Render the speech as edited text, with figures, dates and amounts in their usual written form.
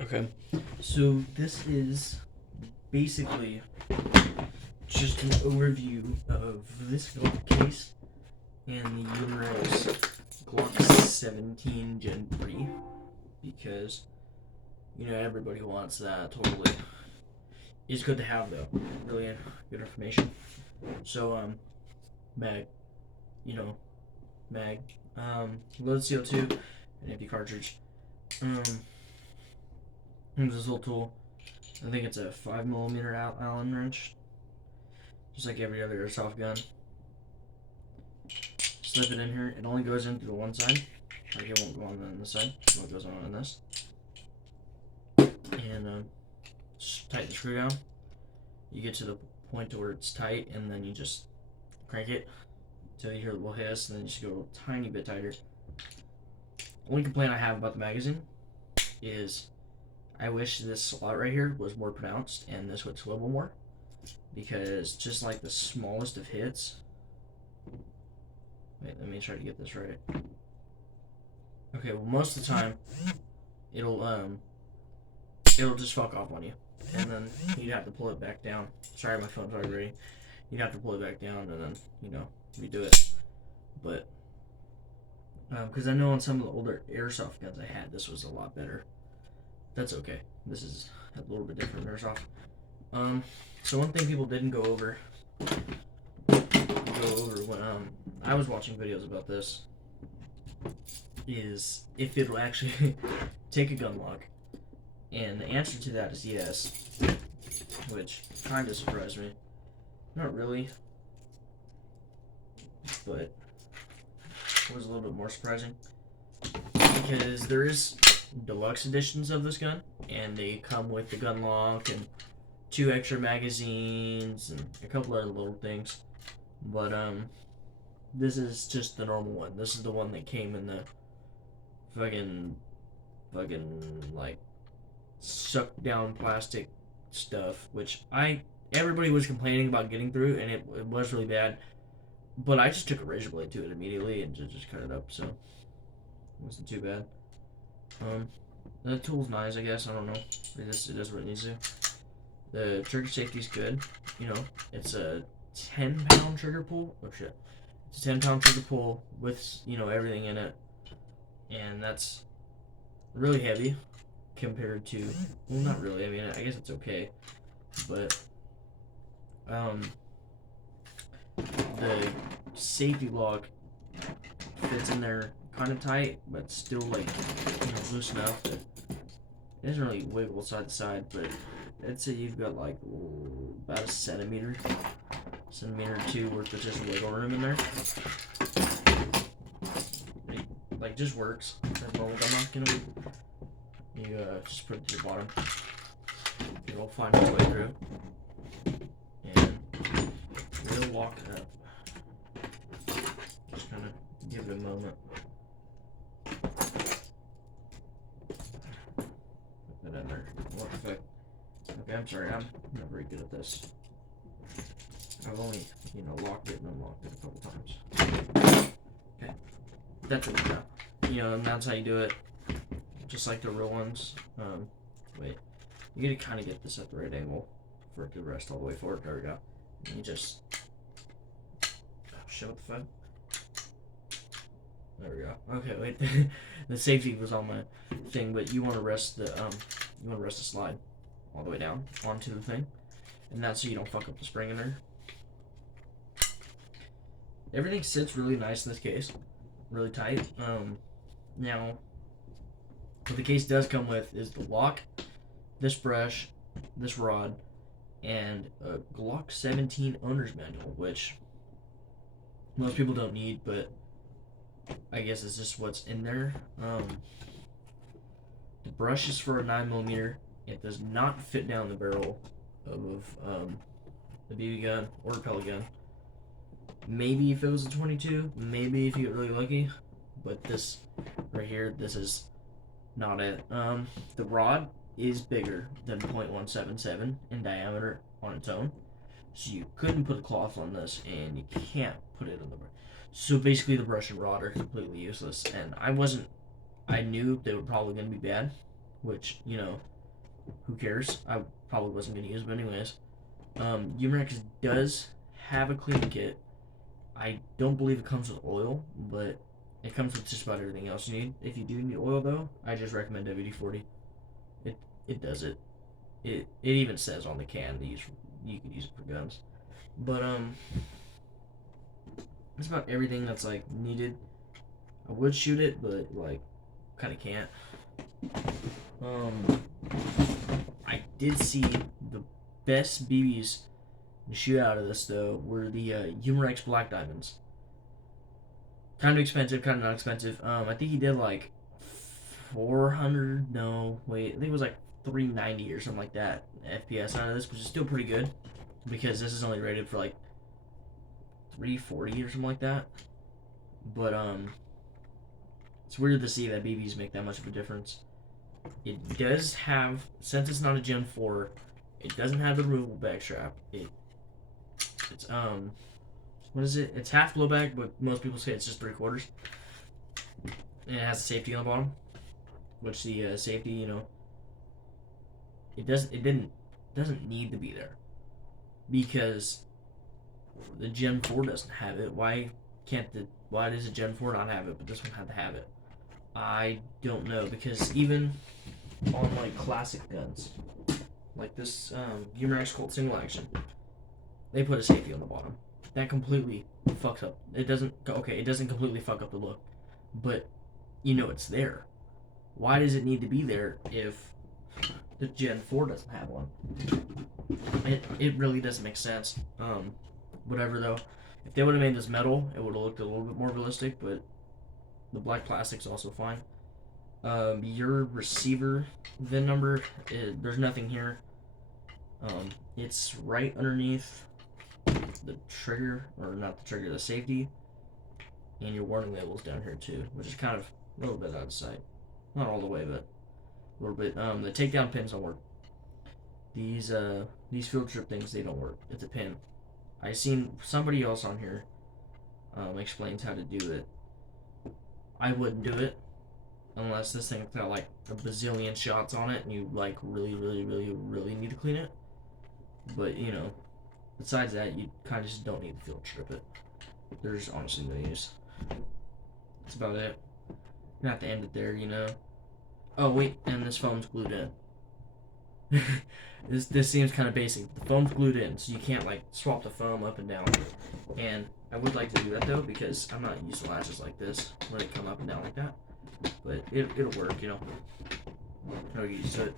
Okay, so this is basically just an overview of this Glock case and the umarex Glock 17 Gen 3 because, everybody wants that totally. It's good to have though. Really good information. So, mag, you know, mag, load CO2, and empty cartridge. Here's this little tool. I think it's a 5mm Allen wrench, just like every other airsoft gun. Slip it in here. It only goes in through the one side. Like it won't go on this side. It goes on this. And just tighten the screw down. You get to the point to where it's tight, and then you just crank it until you hear a little hiss, and then you just go a tiny bit tighter. Only complaint I have about the magazine is I wish this slot right here was more pronounced and this would swivel more, because just like the smallest of hits. Wait, let me try to get this right. Okay, well most of the time it'll just fuck off on you, and then you'd have to pull it back down. Sorry, my phone's vibrating. You'd have to pull it back down and then redo it. But because I know on some of the older airsoft guns I had, this was a lot better. That's okay. This is a little bit different airsoft. So one thing people didn't go over when I was watching videos about this is if it'll actually take a gun lock, and the answer to that is yes, which kind of surprised me. Not really, but it was a little bit more surprising because there is deluxe editions of this gun, and they come with the gun lock and 2 extra magazines and a couple other little things. But this is just the normal one. This is the one that came in the fucking like sucked down plastic stuff, which everybody was complaining about getting through, and it was really bad. But I just took a razor blade to it immediately and just cut it up, so it wasn't too bad. The tool's nice, I guess. I don't know. It does what it needs to. The trigger safety's good. It's a 10-pound trigger pull. Oh shit. It's a 10-pound trigger pull with, everything in it. And that's really heavy compared to, well, not really. I mean, I guess it's okay. But, the safety lock fits in there kind of tight, but still, like, loose enough that it doesn't really wiggle side to side, but I'd say you've got like about a centimeter or two worth of just wiggle room in there. It, like, just works. That's normal gun lock, You just put it to the bottom. It'll find its way through, and it'll lock it up. Just kind of give it a moment. Put that in there. What the fuck? Okay, I'm sorry, I'm not very good at this. I've only, locked it and unlocked it a couple times. Okay, that's it now. And that's how you do it, just like the real ones. Wait, you gotta kind of get this at the right angle for it to rest all the way forward. There we go. And you just, shit, what the fuck? There we go. Okay, wait, the safety was on my thing, but you want to rest the slide all the way down onto the thing, and that's so you don't fuck up the spring in there. Everything sits really nice in this case, really tight. Now, what the case does come with is the lock, this brush, this rod, and a Glock 17 owner's manual, which most people don't need, but I guess it's just what's in there. The brush is for a 9mm. It does not fit down the barrel of the BB gun or a pellet gun. Maybe if it was a 22, maybe if you get really lucky, but this right here, this is not it. The rod is bigger than .177 in diameter on its own, so you couldn't put a cloth on this, and you can't put it on the brush. So basically, the brush and rod are completely useless, and I knew they were probably going to be bad, which, you know, who cares? I probably wasn't going to use it, but anyways. Umarex does have a cleaning kit. I don't believe it comes with oil, but it comes with just about everything else you need. If you do need oil, though, I just recommend WD-40. It does it. It even says on the can that you can use it for guns. But that's about everything that's like needed. I would shoot it, but like kind of can't. I did see the best BBs to shoot out of this though were the umarex black diamonds. Kind of expensive, kind of not expensive. I think he did like 400. No, wait, I think it was like 390 or something like that FPS out of this, which is still pretty good because this is only rated for like 340 or something like that. But it's weird to see that BBs make that much of a difference. It does have, since it's not a Gen 4, it doesn't have the removable back strap. It's what is it? It's half blowback, but most people say it's just 3/4. And it has a safety on the bottom, which the safety, you know, it doesn't need to be there because the Gen 4 doesn't have it. Why does the Gen 4 not have it, but this one had to have it? I don't know, because even on like classic guns, like this umarex Colt single action, they put a safety on the bottom. That completely fucks up. It doesn't completely fuck up the look, but you know it's there. Why does it need to be there if the Gen 4 doesn't have one? It really doesn't make sense. Whatever though. If they would have made this metal, it would have looked a little bit more realistic, but the black plastic's also fine. Your receiver VIN number, there's nothing here. It's right underneath the trigger, or not the trigger, the safety, and your warning label's down here too, which is kind of a little bit out of sight. Not all the way, but a little bit. The takedown pins don't work. These field trip things, they don't work. It's a pin. I seen somebody else on here explains how to do it. I wouldn't do it unless this thing's got like a bazillion shots on it and you like really need to clean it. But you know, besides that, you kind of just don't need to field trip it. There's honestly no use. That's about it. You're gonna have to end it there, you know. Oh wait, and this foam's glued in. This seems kind of basic. The foam's glued in, so you can't like swap the foam up and down. And I would like to do that though, because I'm not used to latches like this where they come up and down like that. But it'll work, you know. I'll get used to it.